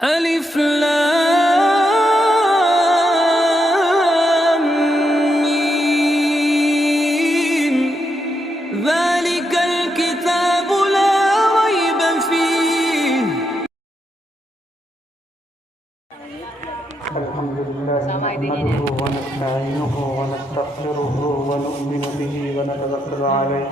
ألف لام ميم ذلك الكتاب لا ريب فيه. الحمد لله نحمده ونستعينه ونستغفره ونؤمن به ونتوكل عليه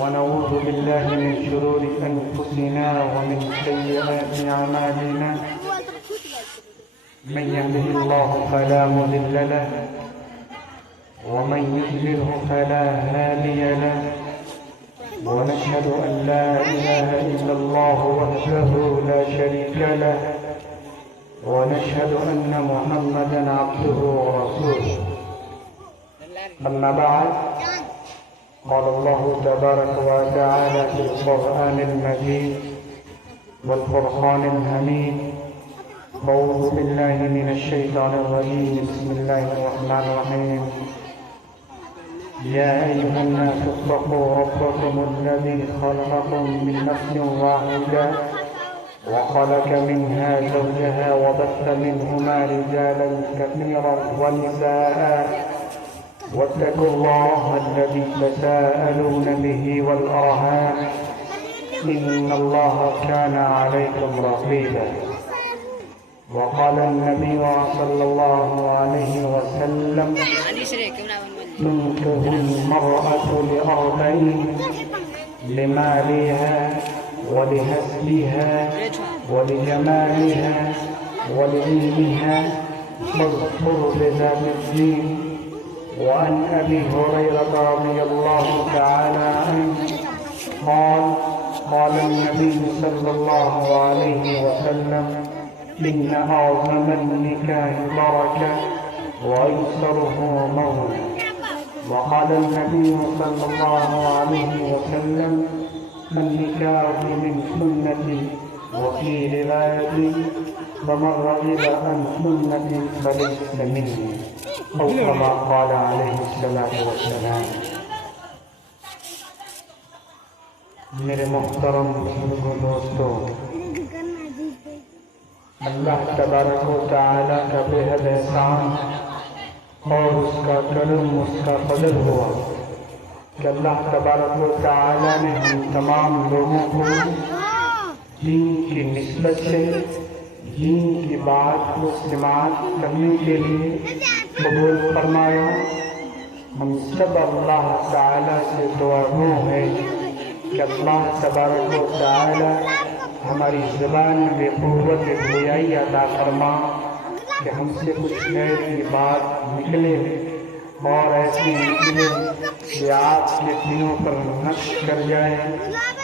ونعوذ بالله من شرور أنفسنا ومن سيئات أعمالنا من يهده الله فلا مضل له ومن يضلله فلا هادي له ونشهد أن لا إله إلا الله وحده لا شريك له ونشهد أن محمدا عبده ورسوله أما بعد قال الله تبارك وتعالى في القرآن المجيد والفرقان الحميد أعوذ بالله من الشيطان الرجيم بسم الله الرحمن الرحيم يا أيها الناس اتقوا ربكم الذي خلقكم من نفس واحدة وخلق منها زوجها وبث منهما رجالا كثيرا ونساء واتقوا الله الذي تساءلون به والأرحام إن الله كان عليكم رقيبا وقال النبي صلى الله عليه وسلم تنكح المرأة لأربعين لمالها ولحسبها ولجمالها ولعلمها فاظفر بذات الدين. وعن أبي هريرة رضي الله تعالى عنه قال النبي صلى الله عليه وسلم إن أعظم النكاح بركة وأيسره مولى. وقال النبي صلى الله عليه وسلم النكاح من سنتي وفي رواية فمن رغب عن سنتي فليس مني أو كما قال عليه الصلاة والسلام. میرے محترم بزرگوں دوستوں، اللہ تبارک و تعالیٰ کا بے حد احسان اور اس کا کرم، اس کا فضل ہوا کہ اللہ تبارک و تعالیٰ نے ہم تمام لوگوں کو دین کی نسبت سے دین کی بات کو سماعت کرنے کے لیے قبول فرمایا. ہم سب اللہ تعالیٰ سے دعا گو ہیں کہ اللہ تبارک و تعالیٰ ہماری زبان میں قوت گویائی عطا فرما کہ ہم سے کچھ خیر کی بات نکلے اور ایسی نکلے کہ آپ کے دلوں پر نقش کر جائے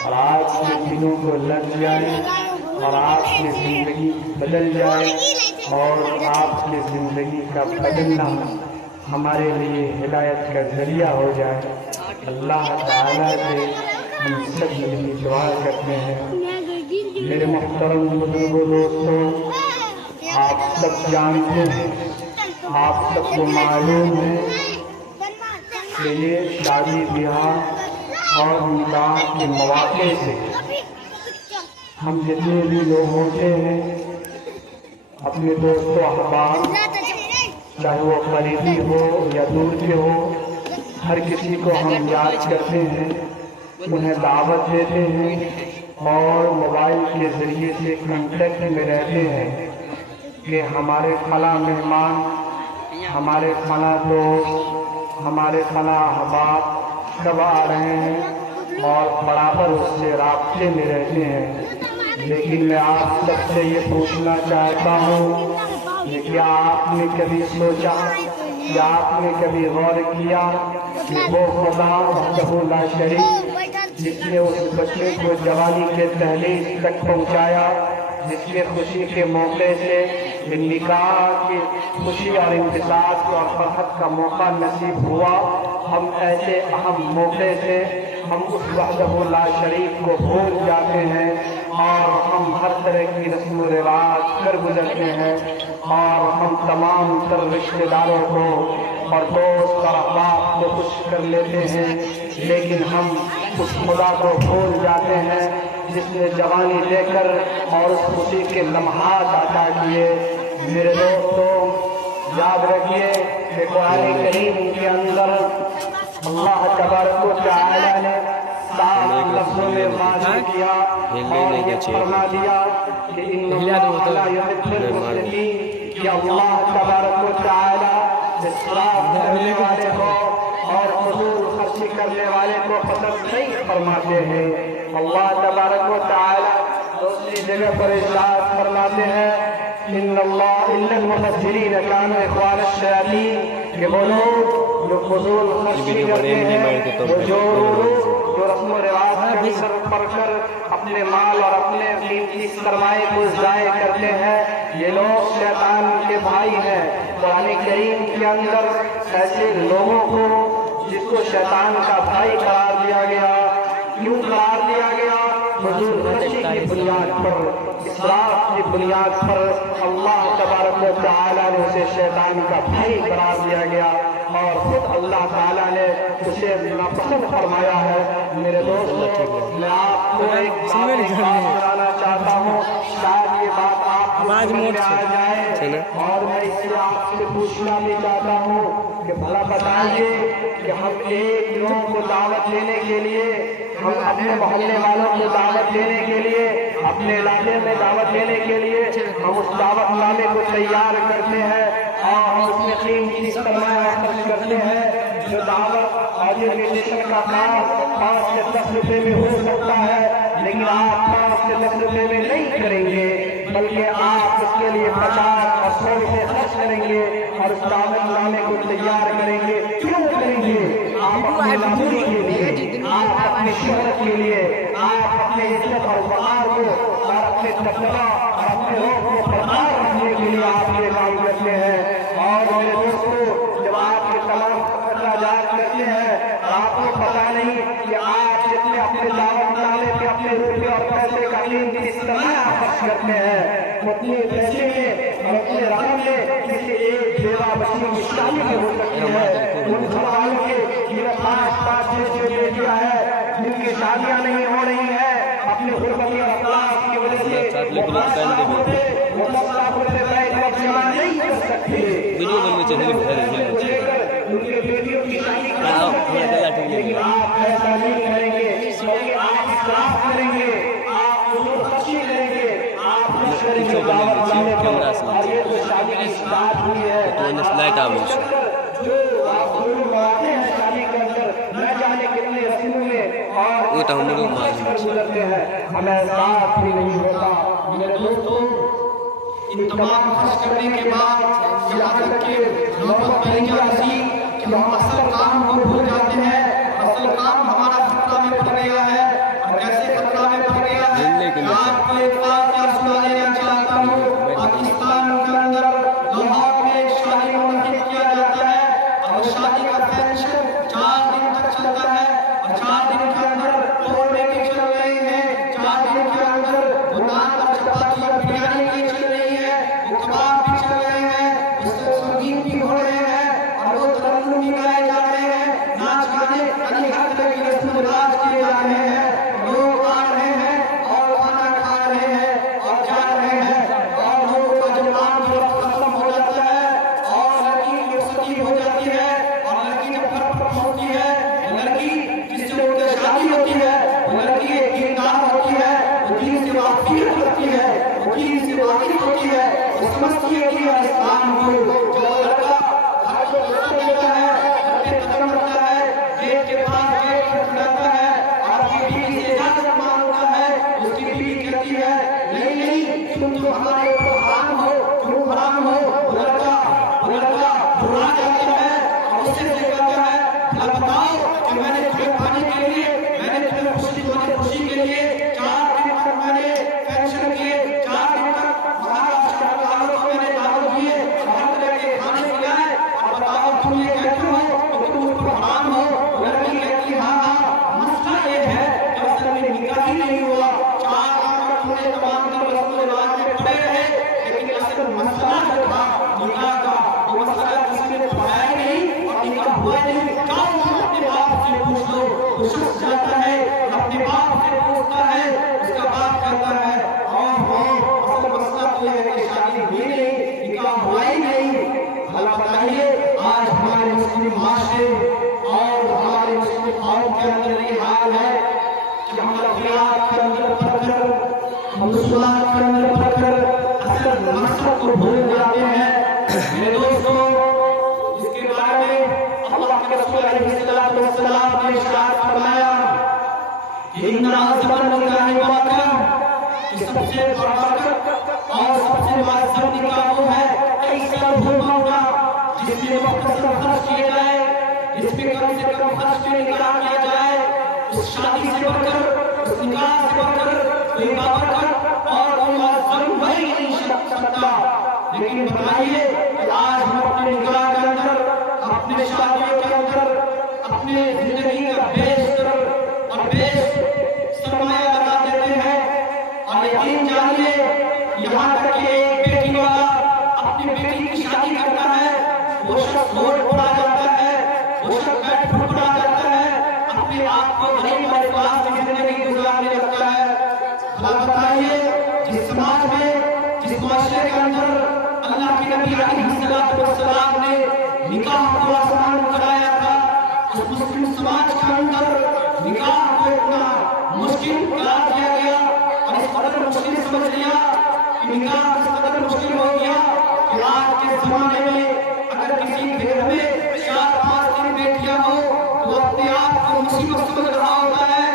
اور آپ کے دلوں کو لگ جائے اور آپ کی زندگی بدل جائے اور آپ کی زندگی کا بدلنا ہمارے لیے ہدایت کا ذریعہ ہو جائے. اللہ تعالیٰ سے ہم سب یہی دعا کرتے ہیں. میرے محترم بزرگوں دوستوں، آپ سب جانتے ہیں، آپ سب کو معلوم ہے کہ یہ شادی بیاہ اور نکاح کے مواقع سے ہم جتنے بھی لوگ ہوتے ہیں اپنے دوست و احباب، چاہے وہ قریبی ہو یا دور کے ہو، ہر کسی کو ہم یاد کرتے ہیں، انہیں دعوت دیتے ہیں اور موبائل کے ذریعے سے کنٹیکٹ میں رہتے ہیں کہ ہمارے فلاں مہمان، ہمارے فلاں دوست، ہمارے فلاں احباب کب آ رہے ہیں اور برابر اس سے رابطے میں رہتے ہیں. لیکن میں آپ سب سے یہ پوچھنا چاہتا ہوں کہ کیا آپ نے کبھی سوچا، کیا آپ نے کبھی غور کیا کہ وہ خدا وحدہ لا شریک جس نے اس بچے کو جوانی کے دہلیز تک پہنچایا، جس کے خوشی کے موقع سے نکاح کی خوشی اور امتزاج اور فرحت کا موقع نصیب ہوا، ہم ایسے اہم موقع سے ہم اس وحدہ لا شریک کو بھول جاتے ہیں اور ہم ہر طرح کی رسم و رواج کر گزرتے ہیں اور ہم تمام تر رشتہ داروں کو اور دوست اور احباب کو خوش کر لیتے ہیں، لیکن ہم اس خدا کو بھول جاتے ہیں جس نے جوانی دے کر اور اس خوشی کے لمحات عطا کیے۔ میرے دوستوں، یاد رکھیے کہ قرآن کریم کے اندر اللہ تبارک و تعالی نے صاف لفظوں میں واضح کیا اور یہ فرما دیا کہ ان اللہ لا يحب المفسدین، کہ اللہ تبارک و تعالی اسراف کرنے والے کو اور فضول خرچی کرنے والے کو پسند نہیں فرماتے ہیں۔ اللہ تبارک و تعالی دوسری جگہ پر ارشاد فرماتے ہیں ان اللہ الا المبذرین کانوا اخوان الشیاطین، کہ وہ لوگ جو فضول خرچی کرتے ہیں، وہ جو رسم و رواج کا اثر پڑھ کر اپنے مال اور اپنے قیمتی سرمائے کو ضائع کرتے ہیں، یہ لوگ شیطان کے بھائی ہیں۔ قرآن کریم کے اندر ایسے لوگوں کو جس کو شیطان کا بھائی قرار دیا گیا، کیوں قرار دیا گیا؟ فضول خرچی کی بنیاد پر، اسراف کی بنیاد پر اللہ تبارک و تعالیٰ نے اسے شیطان کا بھائی قرار دیا گیا اور خود اللہ تعالیٰ نے اسے ناپسند فرمایا ہے۔ میرے دوستوں، میں آپ کو ایک بات بتانا چاہتا ہوں، شاید یہ بات آپ کو سمجھ میں آ جائے، اور میں اس سے آپ سے پوچھنا بھی چاہتا ہوں کہ بھلا بتائیے کہ ہم ایک لوگوں کو دعوت دینے کے لیے، ہم اپنے محلے والوں کو دعوت دینے کے لیے، اپنے علاقے میں دعوت دینے کے لیے ہم اس دعوت نامے کو تیار کرتے ہیں اور ہم اس میں قیمتی سرمایہ خرچ کرتے ہیں۔ جو دعوت اور انویٹیشن کا کام 5 سے 10 روپے میں ہو سکتا ہے، لیکن آپ 5 سے 10 روپے میں نہیں کریں گے، بلکہ آپ اس کے لیے 50 اور 100 روپے خرچ کریں گے اور اس دعوت نامے کو تیار کریں گے۔ کیوں کریں گے؟ آپ اپنی ناموری کے لیے، آپ اپنی شہرت کے لیے، آپ اپنے عزت اور وقار کو اور اپنے تقویٰ اور اپنے روح کو برقرار رکھنے کے لیے آپ یہ کام کرتے ہیں۔ اور میرے دوستوں، جب آپ یہ تمام اخراجات کرتے ہیں، آپ کو پتا نہیں کہ آپ جتنے اپنے دعوت نامے پہ اپنے روپے اور پیسے کا قیمتی استعمال خرچ کرتے ہیں، اتنے پیسے میں اور اتنے رقم میں کسی ایک بیوہ بچی کی شادی میں ہو سکتی ہے۔ ان گھر والوں کے جنہیں 5 6 بیٹیاں ہیں، جن کی شادیاں نہیں ہو رہی ہیں، اپنے غربت اور اخلاق کی وجہ سے وہ جمع نہیں کر سکتے۔ ان کے بیٹیوں کی شادی لیکن آپ ایسا نہیں کریں گے، بلکہ آپ اصلاح کریں گے، آپ فضول خرچی کریں گے، آپ خرچ کریں گے دعوت نامے پر۔ اور یہ تو شادی کی بات ہوئی ہے، جو آپ ضرور بناتے ہیں شادی کے اندر، نہ جانے کتنے رسموں میں اور گزرتے ہیں، ہمیں احساس بھی نہیں ہوتا۔ میرے دوستوں، ان تمام خرچ کرنے کے بعد یہاں تک کہ نوبت پہنچ جاتی کہ ہم اصل کام کو بھول جاتے ہیں۔ اصل کام ہمارا خطرہ میں پڑ گیا ہے، اور کیسے خطرہ میں پڑ گیا ہے؟ آپ کو ایک بات کا سنا دینا چاہتا ہوں، پاکستان کے اندر لاہور میں ایک شادی منعقد کیا جاتا ہے اور شادی کا فنکشن 4 دن تک چلتا ہے، اور 4 دن کے اندر توڑنے بھی چل رہے ہیں، 4 دن کے اندر نان اور چپاتی اور بریانی بھی چل رہی ہے، وہ کباب بھی چل رہے ہیں، اس سے سنگیت بھی ہو رہے ہیں اور وہ ترنم بھی گائے جا رہے ہیں، ناچ گانے یعنی ہر طرح کی رسم و رواج کیے جا رہے ہیں، لوگ آ رہے ہیں اور کھانا کھا رہے ہیں اور جا رہے ہیں، اور لوگوں کا جب عام طور ختم ہو جاتا ہے اور لڑکی کی رخصتی ہو جاتی ہے اور لڑکی جب گھر پر پہنچتی ہے، لڑکی جس سے ان کی شادی ہوتی ہے، وہ لڑکی ایک دیندار ہوتی ہے، وہ دین سے واقفیت کرتی ہے، وہ دین سے واقف ہوتی ہے، وہ سمجھتی ہوتی ہے اسلام کو۔ جو لڑکا گھر کو رکھتے لیتا ہے، گھر پہ قدم رکھتا ہے، گیٹ کے پاس گیٹ رکھ جاتا ہے اور اپنی بیوی سے اجازت مانگتا ہے، اس کی بیوی کہتی ہے نہیں تم تو ہمارے اوپر حرام ہو، کیوں حرام ہو؟ وہ لڑکا برا جاتا ہے اور اس سے کہتا ہے اب بتاؤ کہ میں نے تمہیں پانے کے لیے، میں نے تمہیں خوشی کے لیے 4 دن تک میں نے فنکشن کیے، 4 دن تک مہاراشٹر والوں کو میں نے دعوت دیے، ہر طرح کے کھانے کھلائے، اب بتاؤ تم یہ کہتے ہو کہ تم اس پر حرام ہو؟ لڑکی کہتی ہاں، مسئلہ یہ ہے کہ اصل میں نکاح ہی نہیں ہوا، 4 دن تک تم نے تمام رسم و رواج میں پڑے رہے، لیکن اصل مسئلہ جو تھا نکاح کا، وہ مسئلہ کسی نے پڑھایا ہی نہیں اور نکاح ہوا ہی نہیں۔ اپنے باپ سے پوچھ لو، وہ شخص جاتا ہے اپنے باپ سے پوچھتا ہے، اس کا ہم مسلمان کے اندر پڑھ کر اصل مقصد کو بھول جاتے ہیں۔ میرے دوستو، اس کے بارے میں اللہ کے رسول علیہ السلام نے ارشاد فرمایا کہ ان اعظم النکاح واقعہ، کہ سب سے بڑھ اور سب سے معظم نکاح وہ ہے ایسا ہوگا جس میں مختصر خرچ کیے جائے، جس میں کم سے کم خرچ میں نکاح کیا جائے۔ اس شادی سے بڑھ کر، اس نکاح سے بڑھ کر کوئی بابرکت اور کوئی معظم وہی نہیں سکتا۔ لیکن بتائیے کہ آج ہم اپنے نکاح کے اندر، اپنے شادیوں کے اندر اپنے زندگی کا بیشتر اور بیش سرمایہ لگا دیتے ہیں، اور یقین جانیے یہاں تک کہ ایک بیٹی والا اپنی بیٹی کی شادی کرتا ہے، وہ شخص روڈ پڑا جاتا ہے، وہ شخص بیٹھ پڑا جاتا ہے، اپنے آپ کو غریب اور فلاس کی زندگی گزارنے لگتا ہے۔ بھلا بتائیے، جس سماج میں، جس معاشرے کے اندر اللہ کے نبی علیہ السلام نے نکاح کو آسان کرایا تھا، اس مسلم سماج کے اندر نکاح کو اتنا مشکل قرار دیا گیا اور اس قدر مشکل سمجھ لیا کہ نکاح اس قدر مشکل ہو گیا کہ آج کے زمانے میں اگر کسی گھر میں 4-5 دن بیٹیاں ہو تو اپنے آپ کو مصیبت سمجھ رہا ہوتا ہے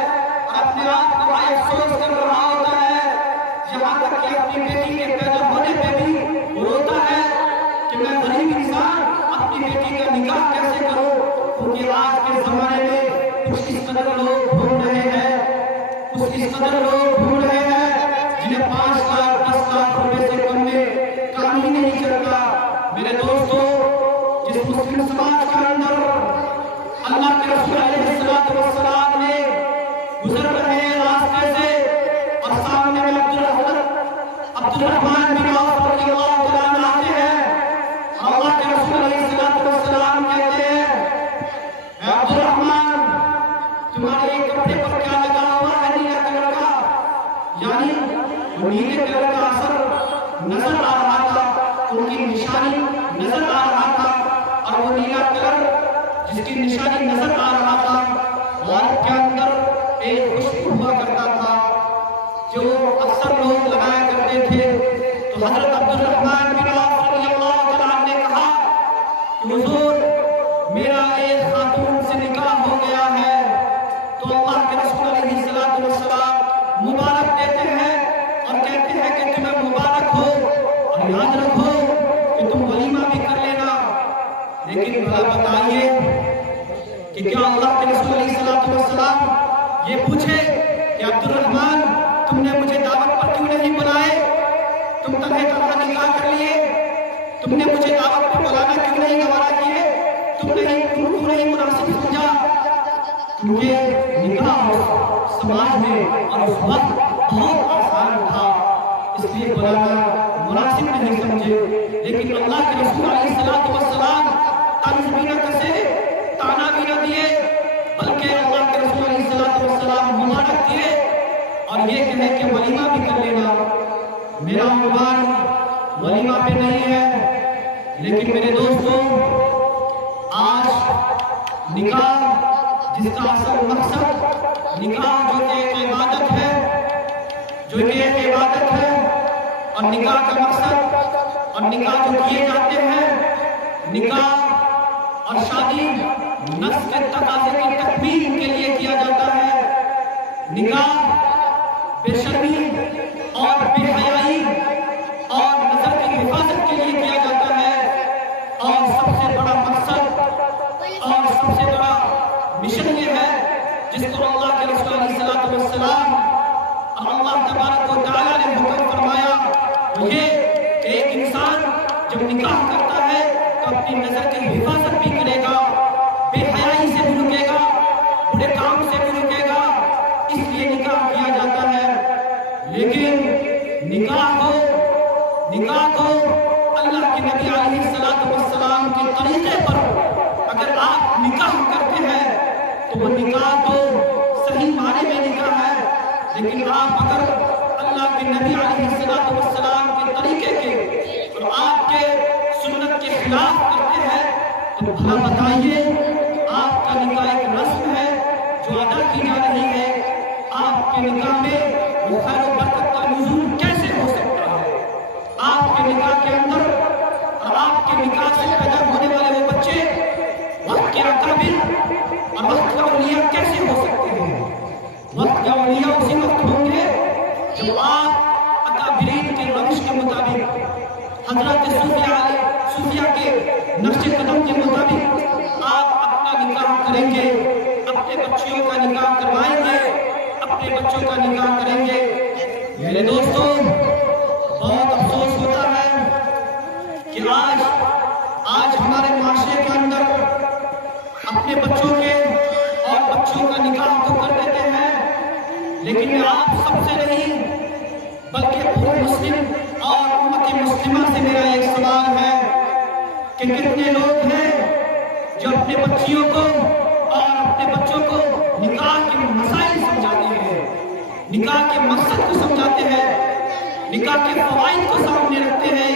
اور اپنے آپ کو افسوس کر رہا ہوتا ہے، یہاں تک کہ اپنی بیٹی کے پیدا ہونے پہ بھی روتا ہے کہ میں غریب انسان اپنی بیٹی کا نکاح کیسے کروں، کیونکہ آج کے زمانے میں کچھ اس قدر لوگ ڈھونڈ رہے ہیں، کچھ اس قدر لوگ ڈھونڈ رہے ہیں جنہیں 5 لاکھ 10 لاکھ روپے سے کم میں کام ہی نہیں چلتا۔ میرے دوستو، جس مسلم سماج کے اندر اللہ کے رسول علیہ السلام نے گزر رہے راستے سے اور سامنے میں عبد الرحمن بن عوف رضی اللہ تعالیٰ عنہ آتے ہیں، اللہ کے رسول علیہ السلام کہتے ہیں، اے عبد الرحمن، تمہارے کپڑے پر کیا لگا ہوا ہے نیلا کلر کا؟ یعنی وہ نیلے کلر کا اثر نظر آ رہا تھا، ان کی نشانی نظر آ رہا تھا، اور وہ نیلا کلر جس کی نشانی نظر آ رہا تھا، غالب کے اندر ایک خوشبو ہوا کرتا تھا جو اکثر لوگ لگایا کرتے تھے۔ تو حضرت عبد الرحمن بن عوف رضی اللہ تعالیٰ عنہ نے کہا کہ حضور، میرا ایک خاتون سے نکاح ہو گیا ہے۔ تو اللہ کے رسول علیہ السلام مبارک دیتے ہیں اور کہتے ہیں کہ تمہیں مبارک ہو، اور یاد رکھو کہ تم ولیمہ بھی کر لینا۔ لیکن بھلا بتائیے کہ کیا اللہ کے رسول علیہ السلام یہ پوچھے کہ عبد الرحمن، تم نے مجھے دعوت پر کیوں نہیں بلائے؟ تم تنہا نکاح کر لیے، تم نے مجھے دعوت پر بلانا کیوں نہیں گوارا کیے، تم نہیں مناسب سمجھا؟ کیونکہ نکاح سماج میں اور اس وقت بہت آسان تھا، اس لیے بلانا مناسب نہیں سمجھے۔ لیکن اللہ کے رسول علیہ السلام طنز بھی نہ کسے، تانا بھی نہ دیے، بلکہ اللہ کے رسول علیہ السلام مبارک دیے اور یہ کہے کہ ولیمہ بھی کر لینا۔ میرا عنوان ولیمہ پہ نہیں ہے، لیکن میرے دوستوں، آج نکاح جس کا اصل مقصد، نکاح جو کہ ایک عبادت ہے، اور نکاح کا مقصد اور نکاح جو کیے جاتے ہیں، نکاح اور شادی نفس کے تقاضے کی تکمیل کے لیے کیا جاتا ہے۔ نکاح بے شرمی اور بے حیائی اور نظر کی حفاظت کے لیے کیا جاتا ہے، اور سب سے بڑا مقصد اور سب سے بڑا مشن یہ ہے جس کو اللہ کے رسول علیہ السلام اور اللہ تبارک و تعالیٰ نے حکم فرمایا، وہ یہ کہ ایک انسان جب نکاح کرتا ہے تو اپنی نظر کی حفاظت بھی کرے گا، بے حیائی سے بھی رکے گا، برے کام سے بھی رکے گا، اس لیے نکاح کیا جاتا ہے۔ لیکن نکاح کو اللہ کے نبی علیہ السلام کے طریقے پر اگر آپ نکاح کرتے ہیں تو وہ نکاح تو صحیح معنی میں نکاح ہے، لیکن آپ اگر اللہ کے نبی علیہ السلام کے طریقے کے اور آپ کے سنت کے خلاف کرتے ہیں تو بھلا بتائیے آپ کا نکاح ایک رسم ہے جو ادا کی جا رہی ہے، آپ کے نکاح میں خیر و برکت کا نزول حضرات صوفیہ کے نقش قدم کے مطابق آپ اپنا نکاح کریں گے، اپنے بچیوں کا نکاح کروائیں گے، اپنے بچوں کا نکاح کریں گے۔ میرے دوستو، بہت افسوس ہوتا ہے کہ آج ہمارے معاشرے کے اندر اپنے بچوں کے اور بچیوں کا نکاح تو کر دیتے ہیں، لیکن میں آپ سب سے نہیں بلکہ پورے مسلم اور امت مسلمہ سے میرا ایک سوال ہے کہ کتنے لوگ ہیں جو اپنے بچیوں کو اور اپنے بچوں کو نکاح کے مسائل سمجھاتے ہیں، نکاح کے مقصد کو سمجھاتے ہیں، نکاح کے فوائد کو سامنے رکھتے ہیں۔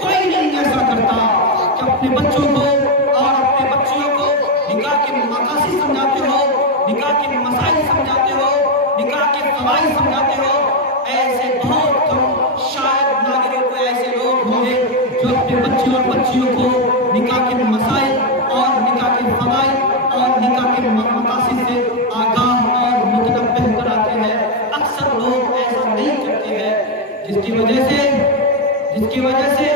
کوئی نہیں ایسا کرتا کہ اپنے بچوں کو اور اپنے بچیوں کو نکاح کے مقاصد سمجھاتے ہو، نکاح کے مسائل سمجھاتے ہو، نکاح کے فوائد سمجھاتے ہو۔ ایسے بہت کم، شاید نادر کوئی ایسے لوگ ہوں گے جو اپنے بچوں اور بچیوں کو نکاح کے مسائل اور نکاح کے فوائد اور نکاح کے مقاصد سے آگاہ اور متنبہ کراتے ہیں۔ اکثر لوگ ایسا نہیں کرتے ہیں، جس کی وجہ سے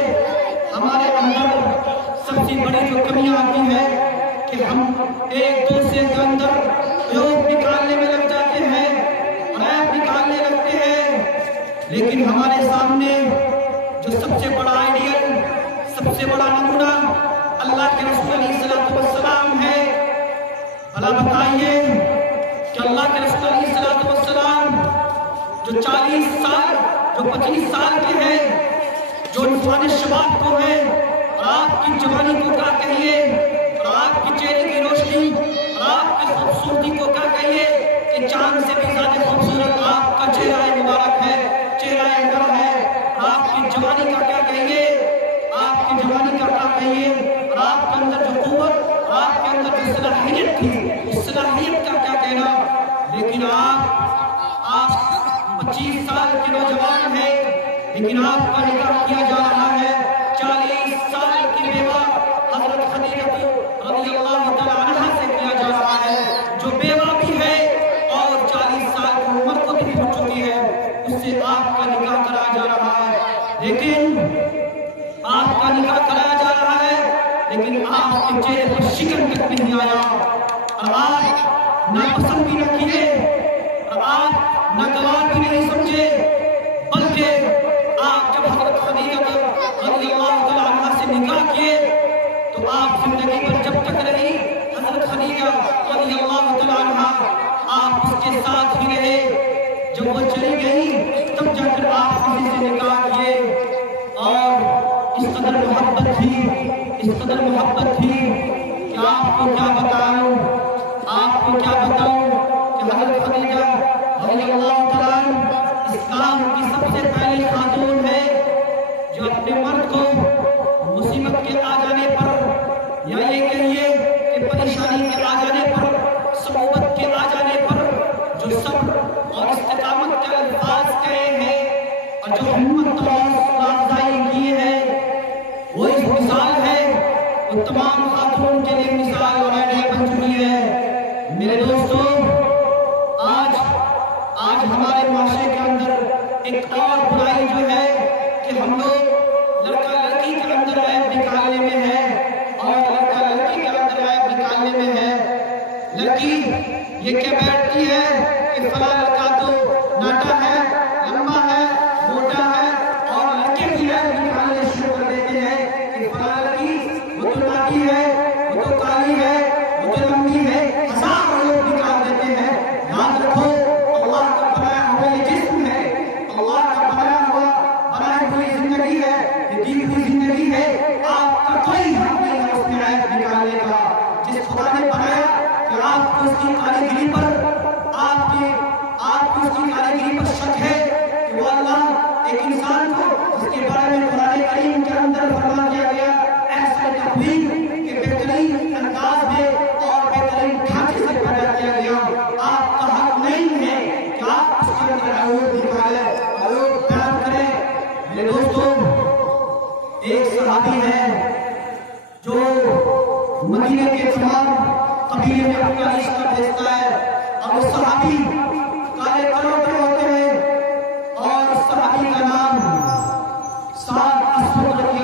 ہمارے اندر سب سے بڑی جو کمیاں آتی ہے کہ ہم ایک دوسرے کے اندر عیوب نکالنے میں لگ جاتے ہیں، عیب نکالنے لگتے ہیں، لیکن ہمارے سامنے جو سب سے بڑا آئیڈیل، سب سے بڑا نمونہ اللہ کے رسول علیہ الصلوۃ والسلام ہے۔ بھلا بتائیے کہ اللہ کے رسول علیہ الصلوۃ والسلام جو 40 سال، جو 25 سال کے ہیں، جو عنفوان شباب کو ہے، اور آپ کی جوانی کو کیا کہیے، اور آپ کی چہرے کی روشنی اور آپ کی خوبصورتی کو کیا کہیے کہ چاند سے بھی زیادہ خوبصورت آپ کا چہرہ مبارک ہے، چہرہ انور ہے۔ آپ کی جوانی کا کیا کہیے، آپ کی جوانی کا کیا کہیے، اور آپ کے اندر جو قوت اور آپ کے اندر جو صلاحیت تھی، اس صلاحیت کا کیا کہنا۔ لیکن آپ 25 سال کے نوجوان ہیں، لیکن آپ کا نکاح کیا جا رہا ہے 40 سال کی بیوہ حضرت خدیجہ رضی اللہ تعالی عنہا سے کیا جا رہا ہے، جو بیوہ بھی ہے اور 40 سال کی عمر کو بھی پہنچ چکی ہے، اس سے آپ کا نکاح کرایا جا رہا ہے۔ لیکن آپ کا نکاح کرایا جا رہا ہے، لیکن آپ کے چہرے پر شکن تک نہیں آیا، اور آپ ناپسند بھی نہ کیے، اور آپ ناگوار بھی نہیں سمجھے، بلکہ آپ جب حضرت خدیجہ رضی اللہ تعالی عنہا سے نکاح کیے تو آپ زندگی پر جب تک رہی حضرت خدیجہ رضی اللہ تعالی عنہا، آپ اس کے ساتھ ہی رہے۔ جب وہ چلی گئی تب جا کر آپ کسی سے نکاح کیے، اور اس قدر محبت تھی کہ آپ کو کیا بتاؤں کہ حضرت خدیجہ رضی اللہ تعالیٰ اسلام کی سب سے پہلی خاتون ہے جو اپنے مرد کو مصیبت کے آ جانے پر، یا یہ کہیے کہ پریشانی کے آ جانے پر، صعوبت کے آ جانے پر جو صبر اور استقامت کے الفاظ کہے ہیں اور جو ہمت اور حوصلہ افزائی کی ہے، وہ اس مثال ہے، وہ تمام خاتون کے لیے مثال اور آئیڈیا بن چکی ہے۔ میرے دوستو، آج ہمارے معاشرے کے اندر ایک اور برائی جو ہے کہ ہم لوگ لڑکا لڑکی کے اندر عیب نکالنے میں ہے، اور لڑکا لڑکی کے اندر عیب نکالنے میں ہے۔ لڑکی یہ کہہ بیٹھتی ہے کہ فلاں لڑکا تو ناٹا ہے، لمبا ہے، موٹا ہے، اور لڑکے بھی عیب نکالنے شروع کر دیتے ہیں کہ فلاں لڑکی وہ تو ناٹی ہے، وہ تو کالی ہے، وہ تو لمبی ہے، ہزار لوگ نکال دیتے ہیں۔ یاد رکھو، اللہ کا بنایا ہوا یہ جسم ہے، اللہ کا بنائی ہوئی زندگی ہے، یہ دی ہوئی زندگی ہے، آپ کا کوئی حق نہیں ہے اس میں عیب نکالنے کا۔ جس خدا نے بنایا کہ آپ کو اس کی کاریگری پر، آپ کی اس کی کاریگری پر شک ہے کہ وہ اللہ ایک انسان کو جس کے بارے میں قرآن کریم کے اندر فرما دیا گیا ایسا تقویم کہ بہترین انداز میں اور بہترین ڈھانچے سے پیدا کیا گیا، آپ کا حق نہیں ہے کہ آپ اس کے اندر عیوب نکالیں، عیوب بیان کریں۔ میرے دوستو، ایک صحابی ہے جو مدینے کے تمام قبیلے میں اپنا رشتہ بھیجتا ہے، اور اس صحابی کالے کلوں پہ ہوتے ہیں، اور اس صحابی کا نام سعد اسود رضی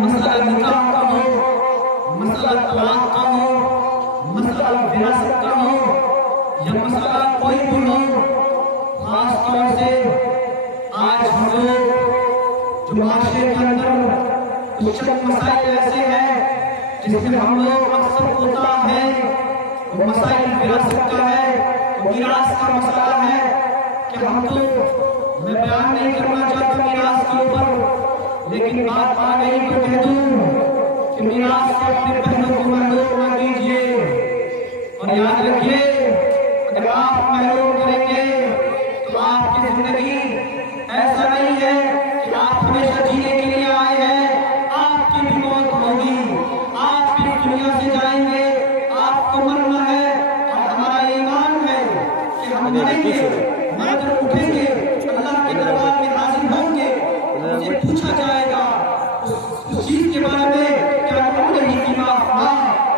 مسئلہ نکاح کا ہو، مسئلہ طلاق کا ہو، مسئلہ وراثت کا ہو، یا مسئلہ کوئی بھی ہو، خاص طور سے آج ہم لوگ جو معاشرے کے اندر کچھ چند مسائل ایسے ہیں جس میں ہم لوگ اکثر ہوتا ہے، وہ مسائل وراثت کا ہے، میراث کا مسئلہ ہے کہ ہم تو میں بیان نہیں کرنا چاہتا میراث کے اوپر، لیکن بات آ گئی تو کہہ دوں کہ میراث سے اپنے بہنوں کو محروم نہ کیجیے، اور یاد رکھیے اگر آپ محروم کریں گے تو آپ کی زندگی ایسا نہیں ہے کہ آپ ہمیشہ جینے کے لیے آئے ہیں، آپ کی بھی موت ہوگی، آپ بھی دنیا سے جائیں گے، آپ کو مرنا ہے، اور ہمارا ایمان ہے کہ ہم مریں گے، مر کر اٹھیں گے، اللہ کے دربار میں حاضر ہوں گے، اسے پوچھا جائے گا اس چیز کے بارے میں کہ انہوں نے فیما افلا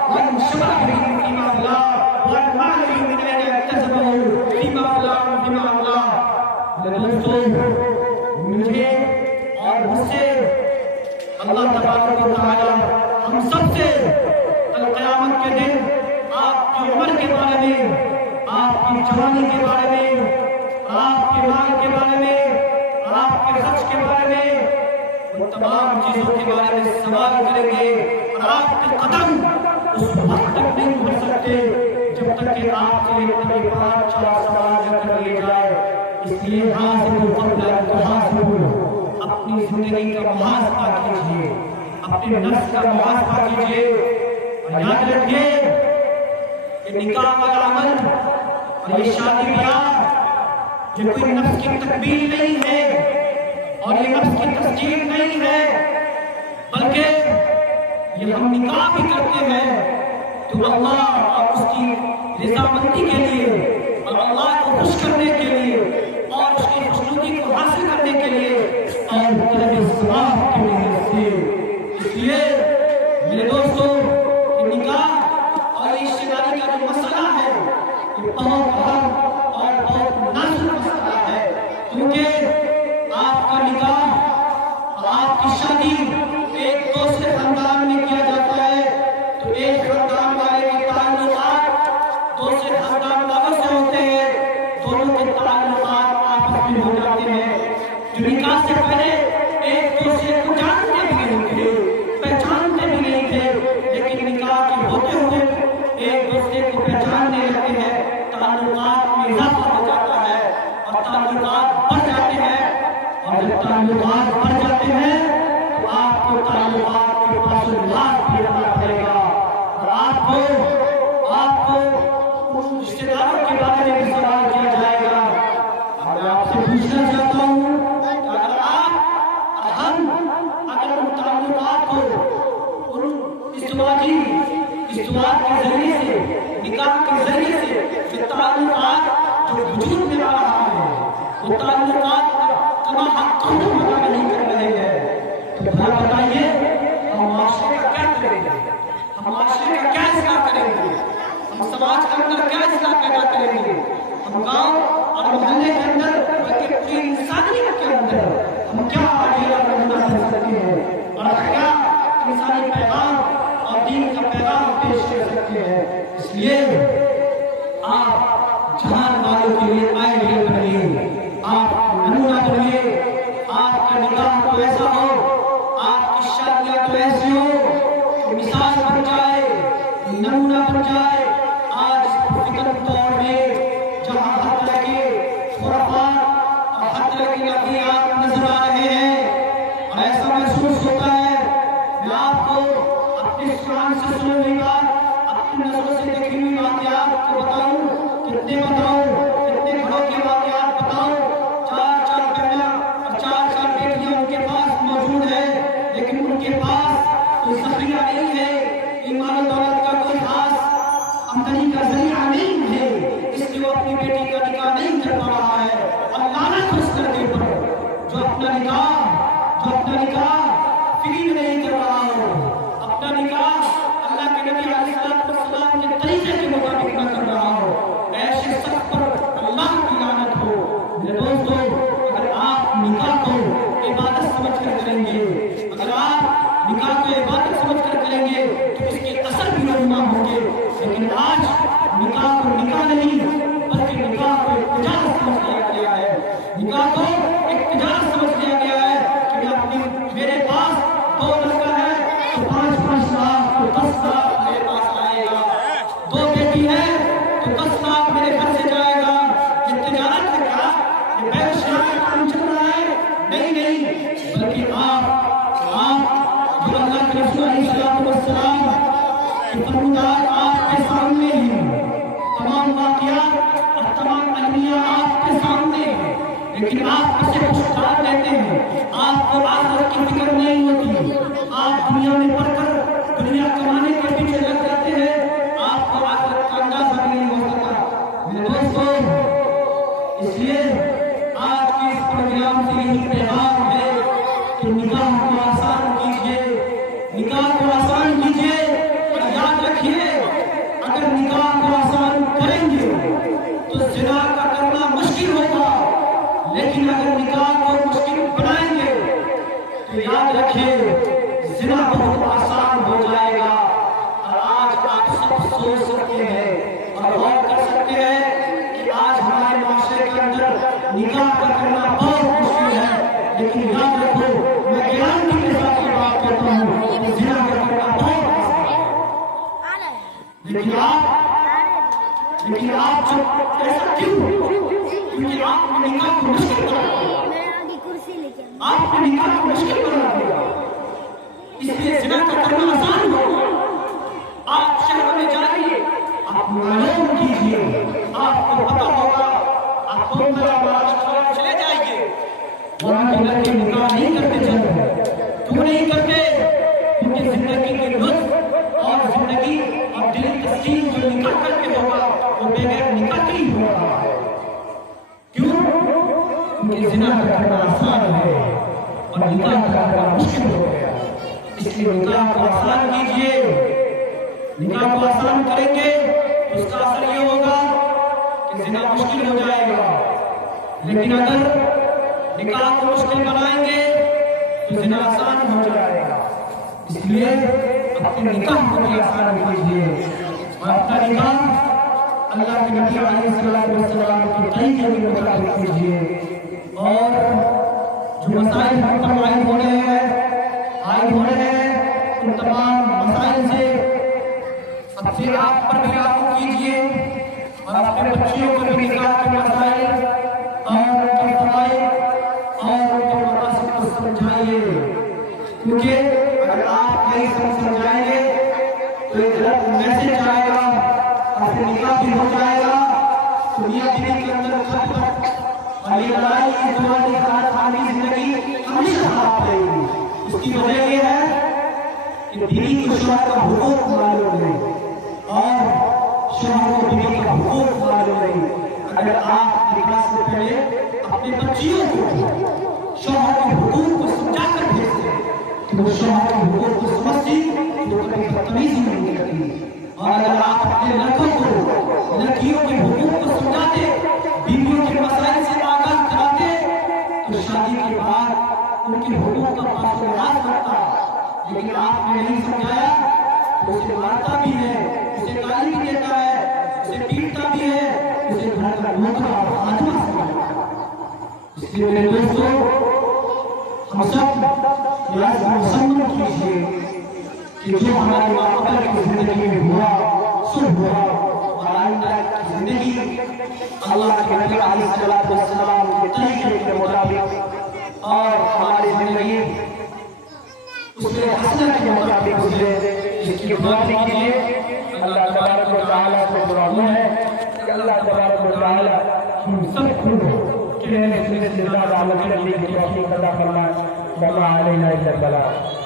وان شبہ فیما افلا وان مال من اين اكتسبه فیما افلا فیما افلا۔ دوستو مجھے اور مجھ سے اللہ تبارک و تعالی ہم سب سے کل قیامت کے دن آپ کی عمر کے بارے میں، آپ کی جوانی کے بارے میں، آپ کے مال کے بارے میں، آپ کے خرچ کے بارے میں، ان تمام چیزوں کے بارے میں سوال کریں گے، اور آپ کے قدم اس وقت تک نہیں بڑھ سکتے جب تک کہ آپ سے کبھی 5-4 سوال نہ کر لیے جائے۔ اس لیے حاضر قبل ان تحاسبوا، اپنی زندگی کا محاسبہ کیجیے، اپنے نفس کا محاسبہ کیجیے، اور یاد رکھیے کہ نکاح والا عمل اور یہ شادی بیاہ یہ کوئی نفس کی تکمیل نہیں ہے، اور یہ نفس کی تسجیل نہیں ہے، بلکہ یہ ہم نکاح بھی کرتے ہیں تو اللہ اور اس کی رضامندی کے لیے، اور اللہ کو خوش کرنے کے لیے، اور اس کی خوشنودی کو حاصل کرنے کے لیے، اور طلب ثواب کے لیے سے۔ اس لیے میرے دوستو یہ نکاح اور یہ رشتہ داری کا جو مسئلہ ہے یہ بہت اہم اور بہت نازک مسئلہ ہے، کیونکہ آپ کا نکاح اور آپ کی شادی ایک دوسرے خاندان میں کیا جاتا ہے، تو ایک خاندان والے کے تعلقات دوسرے خاندان والوں سے ہوتے ہیں، دونوں کے تعلقات آپس میں ہو جاتے ہیں، جو نکاح سے پہلے ایک دوسرے کو جانتے بھی نہیں تھے، پہچانتے بھی نہیں تھے، لیکن نکاح کے ہوتے ہوئے ایک دوسرے کو پہچاننے لگتے ہیں، تعلقات میں اضافہ ہو جاتا ہے، اور تعلقات بڑھ جاتے ہیں، اور جب تعلقات بڑھ جاتے ہیں تو آپ کو تعلقات کے پاس لاکھ بھی رکھنا پڑے گا، اور آپ کو رشتے داروں کے بارے میں بھی سوال کیا جائے گا۔ میں آپ سے پوچھنا چاہتا ہوں کہ اگر آپ اور ہم اگر ان تعلقات کو ان ازدواج کے ذریعے سے، نکاح کے ذریعے سے جو تعلقات جو وجود میں آ رہا ہے وہ تعلقات کما حق ادا نہیں کر رہے ہیں، تو بھلا بتائیے ہم معاشرے کا کیا کریں گے؟ ہم معاشرے کا کیا اصلاح کریں گے؟ ہم سماج کے اندر کیا اصلاح پیدا کریں گے؟ ہم گاؤں اور محلے کے اندر بلکہ پوری انسانیت کے اندر ہم کیا آگے نمونہ کر سکتے ہیں، اور کیا انسانی پیغام اور دین کا پیغام پیش کر سکتے ہیں؟ اس لیے آپ جہان والوں کے لیے آئیڈیل بنیے، آپ نمونہ بنیے، آپ کا نکاح تو ایسا ہو، آپ کی شادیاں تو ایسی ہو کہ مثال بن جائے، نمونہ بن جائے۔ آج فکر دور میں جہاں ہر طرح کے خرافات اور ہر طرح کی نظریات نظر آ رہے ہیں، اور ایسا محسوس ہوتا ہے میں آپ کو اپنے قرآن سے سنی ہوئی بات، اپنی نظروں سے دیکھی ہوئی واقعات کو بتاؤں، کتنے بتاؤں، کتنے گھروں کے واقعات بتاؤں، 4 بہنیں اور 4 بیٹیاں ان کے پاس موجود ہیں، لیکن ان کے پاس کوئی ذخیرہ نہیں ہے، ایمان و دولت کا کوئی خاص آمدنی کا ذریعہ نہیں ہے، اس لیے وہ اپنی بیٹی کا نکاح نہیں کر پا رہا ہے، اور لعنت اس لڑکے پر جو اپنا نکاح فری میں نہیں کر رہا ہو، اپنا نکاح اللہ کے نبی علیہ السلام کے طریقے کے مطابق نہ کر رہا ہو، ایسے سخت غیر شرعی کام چل رہا ہے، نہیں، بلکہ آپ جو اللہ کے رسول علیہ السلام کے فرمودات آپ کے سامنے ہیں، تمام واقعات اور تمام علمیہ آپ کے سامنے ہیں، لیکن آپ اسے کچھ ڈال دیتے ہیں، آپ کو آخرت کی فکر نہیں ہوتی، آپ دنیا میں پڑھ کر دنیا کمانے کے پیچھے لگ جاتے ہیں، آپ کو آخرت کا اندازہ نہیں ہو سکتا۔ میرے دوستو، اس لیے آج کے اس پروگرام سے یہی پیغام ہے کہ نکاح کو آسان کیجئے، نکاح کو آسان کیجئے، اور یاد رکھیے اگر نکاح کو آسان کریں گے تو زنا کا کرنا مشکل ہوگا، لیکن اگر نکاح کو مشکل بنائیں گے تو یاد رکھیے زنا بہت آسان ہو جائے گا۔ اور آج آپ سب سوچ سکتے ہیں اور غور کر سکتے ہیں کہ آج ہمارے معاشرے کے اندر نکاح کا کرنا بہت مشکل ہے، لیکن یاد رکھو میں گارنٹی کے ساتھ یہ بات کرتا ہوں کہ زنا کا کرنا بہت آسان ہے۔ لیکن آپ جب ایسا کیوں؟ کیونکہ آپ نے نکاح کو مشکل بنا دیا، آپ نے نکاح کو مشکل بنا دیا، اس لیے زنا کا کرنا آسان ہوگا۔ آپ شہر میں جائیے، آپ معلوم کیجئے، آپ کو پتا ہوگا، آپ کو چلے جائیے، وہاں کے لڑکے نکاح نہیں کرتے چل، کیوں نہیں کرتے؟ کیونکہ زندگی کے لطف اور زندگی اور دل تسکین جو نکاح کر کے ہوگا وہ بغیر نکاح کے ہی ہو رہا ہے۔ کیوں؟ کیونکہ زنا کا کرنا آسان ہے اور نکاح کا کرنا مشکل ہو گیا، اس لیے نکاح کو آسان کیجئے۔ نکاح کو آسان کریں گے تو اس کا اثر یہ ہوگا کہ زنا مشکل ہو جائے گا، لیکن اگر نکاح کو مشکل بنائیں گے تو زنا آسان ہو جائے گا۔ اس لیے اپنے نکاح کو بھی آسان کیجئے اور اپنا نکاح اللہ کے نبی علیہ السلام کے طریقے کے مطابق کیجئے، اور جو مسائل ہم پر عائد ہو رہے ہیں ان تمام مسائل سے اپنے آپ پر بھی لاگو کیجئے اور اپنے بچیوں کو بھی نکاح کے مسائل اور ان کے فوائد اور ان کے مقاصد کو سمجھائیے، کیونکہ اگر آپ نہیں سمجھائیں گے تو ایک غلط میسج آئے گا، اپنے نکاح بھی ہو جائے گا، دنیا بیوی کے اندر محبت اور یہ لڑائی کی زبانی خالی زندگی ہمیشہ خراب رہے گی۔ اس کی وجہ یہ ہے کہ بیوی کو شوہر کا حقوق معلوم نہیں اور شوہر کو بیوی کا حقوق معلوم نہیں۔ اگر آپ نکاح سے پہلے اپنے بچیوں کو شوہر کے حقوق کو سمجھا کر بھیجتے ہیں تو وہ شوہر کے حقوق کو سمجھتی تو کبھی بدتمیزی نہیں کرتی، اور اگر آپ اپنے لڑکوں کو لڑکیوں کے حقوق کو سمجھاتے، بیویوں کے مسائل سے آگاہ کراتے تو شادی کے بعد ان کے حقوق کا پاس راز کرتا، لیکن آپ نے نہیں سمجھایا تو اسے مارتا بھی ہے، اسے گالی بھی دیتا ہے، اسے پیٹتا بھی ہے، اسے گھر کا نوکر اور خادمہ سمجھتا ہے۔ اس لیے میرے دوستو، ہم سب یہ مسلمان کیجئے کہ جو ہمارے ماقبل کی زندگی میں ہوا سو ہوا، اور آئندہ کی زندگی اللہ کے نبی علیہ السلام کے طریقے کے مطابق اور ہماری زندگی اس کے حسنہ کے مطابق گزرے، اس کی دعا کیجئے۔ اللہ تبارک و تعالیٰ سے دعا ہے کہ اللہ تبارک و تعالیٰ ہم سب کو کہ زندہ عمل کرنے کی توفیق عطا فرمائے۔ وما علینا الا البلاغ۔